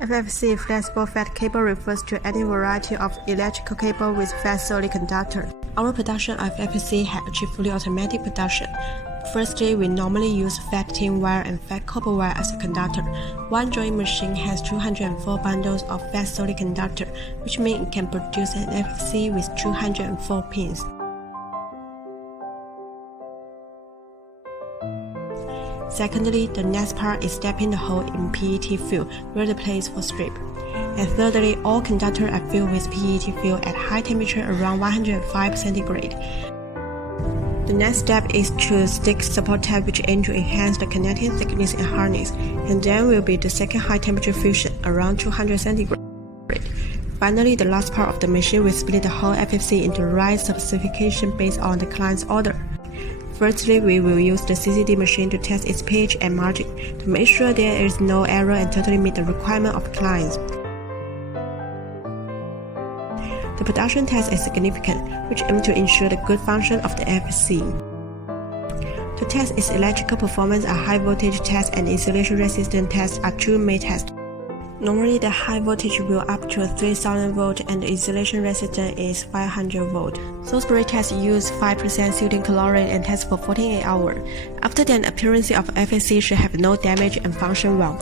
FFC flexible fat cable refers to any variety of electrical cable with fat solid conductor. Our production of FFC has achieved fully automatic production. Firstly, we normally use fat tin wire and fat copper wire as a conductor. One drawing machine has 204 bundles of fat solid conductor, which means it can produce an FFC with 204 pins. Secondly, the next part is stepping the hole in PET film where the place for strip. And thirdly, all conductors are filled with PET film at high temperature around 105 centigrade. The next step is to stick support tab which aim to enhance the connecting thickness and hardness, and then will be the second high temperature fusion around 200 centigrade. Finally, the last part of the machine will split the whole FFC into the right specification based on the client's order. Firstly, we will use the CCD machine to test its pitch and margin to make sure there is no error and totally meet the requirement of clients. The production test is significant, which aims to ensure the good function of the FFC. To test its electrical performance, a high voltage test and insulation resistance test are two main tests. Normally, the high voltage will up to 3000 volt and the insulation resistance is 500 volt. Salisbury test use 5% sodium chloride and test for 48 hours. After that, appearance of FFC should have no damage and function well.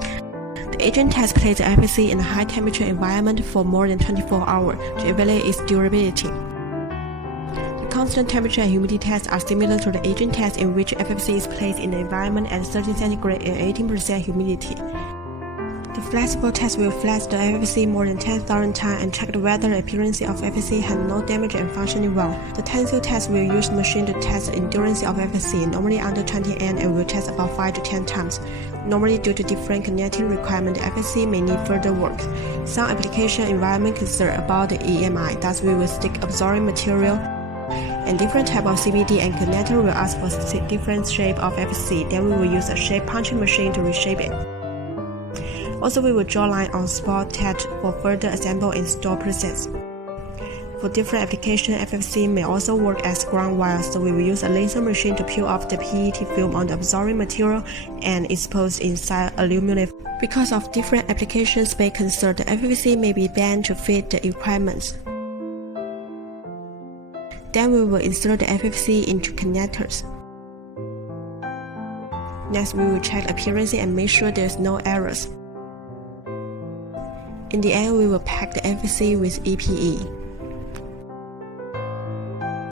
The agent test places the FFC in a high temperature environment for more than 24 hours to evaluate its durability. The constant temperature and humidity tests are similar to the agent test in which FFC is placed in the environment at 30 centigrade and 18% humidity. The flexible test will flex the FFC more than 10,000 times and check whether the appearance of FFC has no damage and functioning well. The tensile test will use the machine to test the endurance of FFC, normally under 20 N, and will test about 5 to 10 times. Normally, due to different connecting requirements, the FFC may need further work. Some application environment concern about the EMI, thus we will stick absorbing material. And different type of CVD and connector will ask for different shape of FFC, then we will use a shape punching machine to reshape it. Also, we will draw line on spot tag for further assemble and store process. For different applications, FFC may also work as ground wire, so we will use a laser machine to peel off the PET film on the absorbing material and expose inside aluminum. Because of different application space concern, the FFC may be bent to fit the requirements. Then we will insert the FFC into connectors. Next, we will check appearance and make sure there is no errors. In the end, we will pack the FFC with EPE.